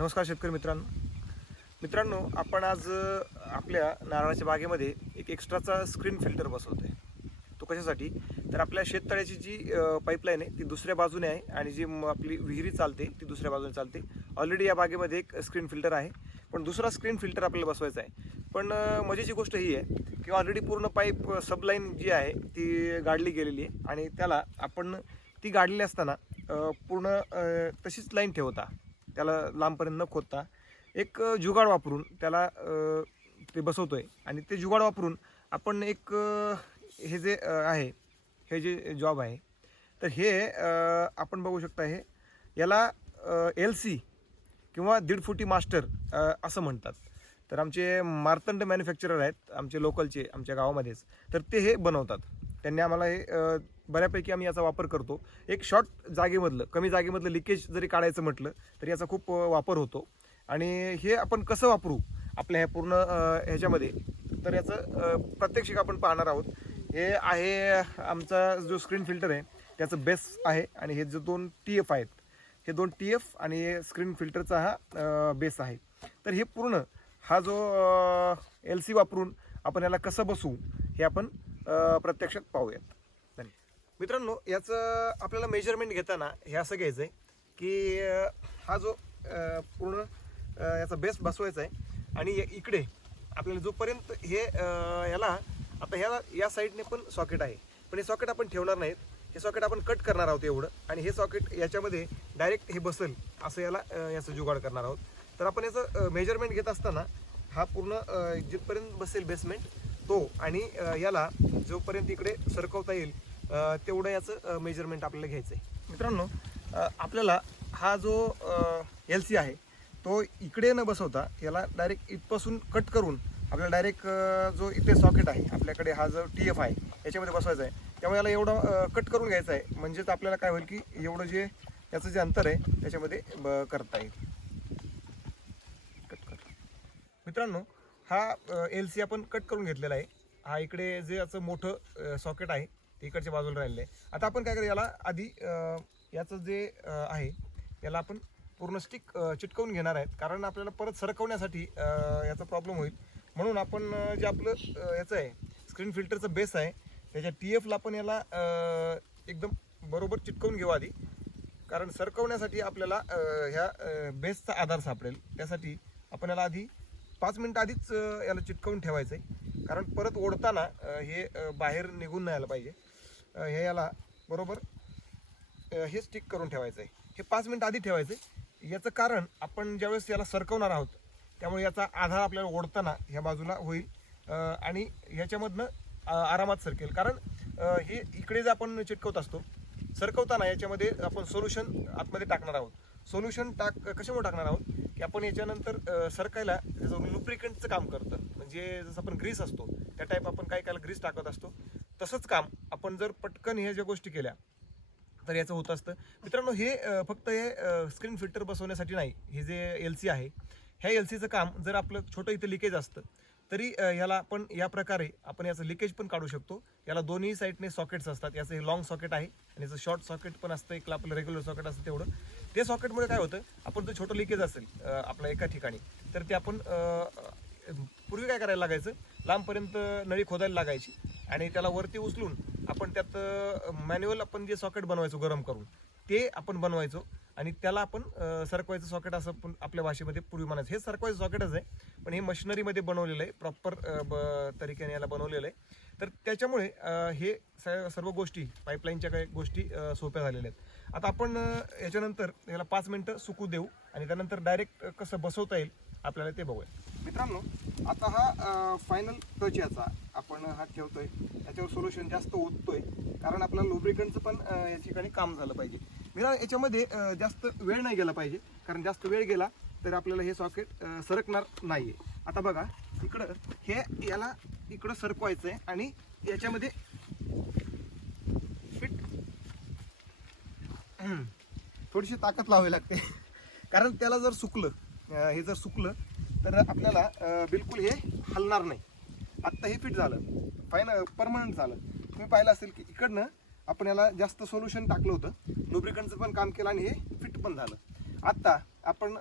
नमस्कार शेतकरी मित्रांनो, आपण आज आपल्या नारळाच्या बागेमध्ये एक एक्स्ट्राचा स्क्रीन फिल्टर बसवतोय. तो कशासाठी? तर आपल्या शेततळ्याची जी पाईपलाईन आहे ती दुसऱ्या बाजूने आहे आणि जी आपली विहिरी चालते ती दुसऱ्या बाजूने चालते. ऑलरेडी या बागेमध्ये एक स्क्रीन फिल्टर आहे, पण दुसरा स्क्रीन फिल्टर आपल्याला बसवायचा आहे. पण मजेची गोष्ट ही आहे की ऑलरेडी पूर्ण पाईप सबलाईन जी आहे ती गाडली गेलेली आहे आणि त्याला आपण ती गाडलेली असताना पूर्ण तशीच लाईन ठेवता, त्याला लांबपर्यंत न खोदता एक जुगाड वापरून त्याला ते बसवतोय. आणि ते जुगाड वापरून आपण एक हे जे आहे, हे जे जॉब आहे, तर हे आपण बघू शकता. हे याला LC किंवा 1.5 फुटी मास्टर असं म्हणतात. तर आमचे मार्तंड मॅन्युफॅक्चरर आहेत आमचे लोकलचे, आमच्या गावामध्येच, तर ते हे बनवतात. त्यांनी आम्हाला हे बऱ्यापैकी आम्ही याचा वापर करतो. एक शॉर्ट जागेमधलं, कमी जागेमधलं लिकेज जरी काढायचं म्हटलं तर याचा खूप वापर होतो. आणि हे आपण कसं वापरू आपल्या ह्या पूर्ण ह्याच्यामध्ये, तर याचं प्रात्यक्षिक आपण पाहणार आहोत. हे आहे आमचा जो स्क्रीन फिल्टर आहे त्याचं बेस आहे आणि हे जो 2 TF आहेत, हे 2 TF आणि स्क्रीन फिल्टरचा हा बेस आहे. तर हे पूर्ण हा जो LC वापरून आपण याला कसं बसवू हे आपण प्रत्यक्षात पाहूयात. मित्रांनो, याचं आपल्याला मेजरमेंट घेताना हे असं घ्यायचं आहे की हा जो पूर्ण याचा बेस बसवायचा आहे आणि इकडे आपल्याला जोपर्यंत हे याला आता या साईडने पण सॉकेट आहे, पण हे सॉकेट आपण ठेवणार नाहीत. हे सॉकेट आपण कट करणार आहोत एवढं, आणि हे सॉकेट याच्यामध्ये डायरेक्ट हे बसेल असं याचं जुगाड करणार आहोत. तर आपण याचं मेजरमेंट घेत असताना हा पूर्ण जिथपर्यंत बसेल बेसमेंट तो, आणि याला जोपर्यंत इकडे सरकवता येईल तेवढं याचं मेजरमेंट आपल्याला घ्यायचं आहे. मित्रांनो, आपल्याला हा जो LC आहे तो इकडे न बसवता याला डायरेक्ट इथपासून कट करून आपल्याला डायरेक्ट जो इथे सॉकेट आहे आपल्याकडे, हा जो TF आहे याच्यामध्ये बसवायचा आहे. त्यामुळे याला एवढं कट करून घ्यायचं आहे, म्हणजेच आपल्याला काय होईल की एवढं जे याचं जे अंतर आहे त्याच्यामध्ये करता येईल. मित्रांनो, हा LC आपण कट करून घेतलेला आहे. हा इकडे जे याचं मोठं सॉकेट आहे ते इकडच्या बाजूला राहिलेलं आहे. आता आपण काय करू, याला आधी याचं जे आहे याला आपण पूर्ण स्टिक चिटकवून घेणार आहेत, कारण आपल्याला परत सरकवण्यासाठी याचा प्रॉब्लेम होईल. म्हणून आपण जे आपलं याचं आहे स्क्रीन फिल्टरचं बेस आहे त्याच्या TFला आपण याला एकदम बरोबर चिटकवून घेऊ आधी, कारण सरकवण्यासाठी आपल्याला ह्या बेसचा आधार सापडेल. त्यासाठी आपण याला आधी 5 मिनिटं आधीच याला चिटकवून ठेवायचं आहे, कारण परत ओढताना हे बाहेर निघून नाही आलं पाहिजे. हे याला बरोबर हे स्टिक करून ठेवायचं आहे. हे 5 मिनिटं आधी ठेवायचं आहे. याचं कारण, आपण ज्यावेळेस याला सरकवणार आहोत त्यामुळे याचा आधार आपल्याला ओढताना ह्या बाजूला होईल आणि ह्याच्यामधनं आरामात सरकेल. कारण हे इकडे जे आपण चिटकवत असतो सरकवताना याच्यामध्ये आपण सोल्युशन आतमध्ये टाकणार आहोत. सोल्युशन कशामुळे टाकणार आहोत की आपण याच्यानंतर सरकायला लुब्रिकंटचं काम करतं. म्हणजे जसं आपण ग्रीस असतो त्या टाईप आपण काय ग्रीस टाकत असतो, तसंच काम आपण जर पटकन ह्या ज्या गोष्टी केल्या तर याचं होत असतं. मित्रांनो, हे फक्त हे स्क्रीन फिल्टर बसवण्यासाठी नाही. हे जे LC आहे, ह्या LCचं काम जर आपलं छोटं इथं लिकेज असतं तरी ह्याला आपण या प्रकारे आपण याचं लिकेज पण काढू शकतो. याला दोन्ही साईडने सॉकेट्स असतात. याचं हे लॉंग सॉकेट आहे आणि याचं शॉर्ट सॉकेट पण असतं. एक आपलं रेग्युलर सॉकेट असतं तेवढं. ते सॉकेटमुळे काय होतं, आपण जर छोटं लिकेज असेल आपलं एका ठिकाणी, तर ते आपण पूर्वी काय करायला लागायचं, लांबपर्यंत नळी खोदायला लागायची आणि त्याला वरती उचलून आपण त्यात मॅन्युअल आपण जे सॉकेट बनवायचो गरम करून ते आपण बनवायचो आणि त्याला आपण सरकवायचं सॉकेट असं पण आपल्या भाषेमध्ये पूर्वी म्हणायचं. हे सरकवायचं सॉकेटच आहे, पण हे मशिनरीमध्ये बनवलेलं आहे, प्रॉपर तरीक्याने याला बनवलेलं आहे. तर त्याच्यामुळे हे सर्व गोष्टी, पाईपलाईनच्या काही गोष्टी सोप्या झालेल्या आहेत. आता आपण याच्यानंतर याला 5 मिनिटं सुकू देऊ आणि त्यानंतर डायरेक्ट कसं बसवता येईल आपल्याला ते बघूया. मित्रांनो, आता हा फायनल टच याचा आपण हा ठेवतोय, याच्यावर सोल्युशन जास्त ओततोय, कारण आपल्याला लुब्रिकंटचं पण या ठिकाणी काम झालं पाहिजे. याच्यामध्ये जास्त वेळ नाही गेला पाहिजे, कारण जास्त वेळ गेला तर आपल्याला हे सॉकेट सरकणार नाहीये. आता बघा, इकडं हे याला इकडं सरकवायचं आहे आणि याच्यामध्ये फिट थोडीशी ताकद लावावी लागते, कारण त्याला जर सुकलं, हे जर सुकलं तर आपल्याला बिलकुल हे हलणार नाही. आत्ता हे फिट झालं, फायनल परमनंट झालं. तुम्ही पाहिलं असेल की इकडनं आपण याला जास्त सोल्युशन टाकलं होतं, लुब्रिकंटचं पण काम केलं आणि हे फिट पण झालं. आत्ता आपण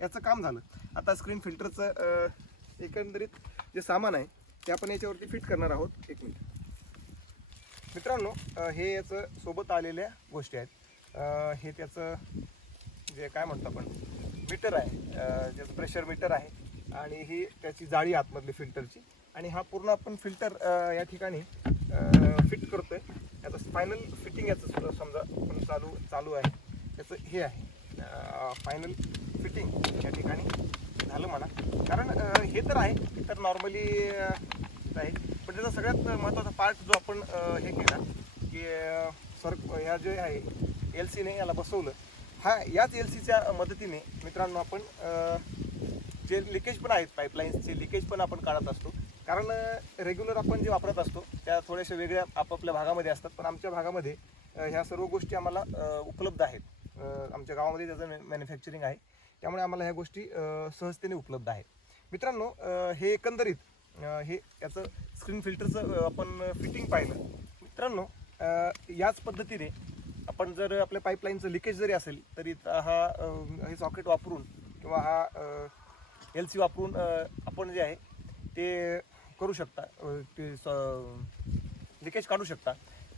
याचं काम झालं. आता स्क्रीन फिल्टरचं एकंदरीत जे सामान आहे ते आपण याच्यावरती फिट करणार आहोत. एक मिनिट मित्रांनो, हे याचं सोबत आलेल्या गोष्टी आहेत. हे त्याचं जे काय म्हणतो आपण मीटर आहे, ज्याचं प्रेशर मीटर आहे आणि ही त्याची जाळी आतमधली फिल्टरची, आणि हा पूर्ण आपण फिल्टर या ठिकाणी फिट करतोय. याचं फायनल फिटिंग याचं समजा आपण चालू आहे त्याचं हे आहे फायनल फिटिंग या ठिकाणी झालं म्हणा. कारण हे तर आहे तर नॉर्मली आहे, पण त्याचा सगळ्यात महत्त्वाचा पार्ट जो आपण हे केला की ह्या जे आहे LCने याला बसवलं, हा याच LCच्या मदतीने मित्रांनो आपण जे लिकेज पण आहेत पाईपलाईन्सचे लिकेज पण आपण काढत असतो. कारण रेग्युलर आपण जे वापरत असतो त्या थोड्याशा वेगळ्या आपापल्या भागामध्ये असतात, पण आमच्या भागामध्ये ह्या सर्व गोष्टी आम्हाला उपलब्ध आहेत. आमच्या गावामध्ये त्याचं मॅन्युफॅक्चरिंग आहे, त्यामुळे आम्हाला ह्या गोष्टी सहजतेने उपलब्ध आहेत. मित्रांनो, हे एकंदरीत हे याचं स्क्रीन फिल्टरचं आपण फिटिंग पाहिलं. मित्रांनो, याच पद्धतीने आपण जर आपल्या पाईपलाईनचं लिकेज जरी असेल तरी हे सॉकेट वापरून किंवा हा LC वापरून आपण जे आहे ते करू शकता, ते लिकेज काढू शकता.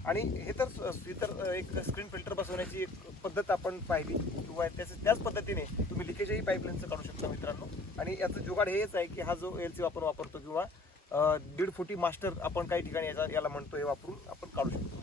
आणि हे तर एक स्क्रीन फिल्टर बसवण्याची एक पद्धत आपण पाहिली, किंवा त्याच पद्धतीने तुम्ही लिकेजही पाईपलाईनचं काढू शकता मित्रांनो. आणि याचं जुगाड हेच आहे की हा जो LC आपण वापरतो किंवा 1.5 फुटी मास्टर आपण काही ठिकाणी याला म्हणतो, हे वापरून आपण काढू शकतो.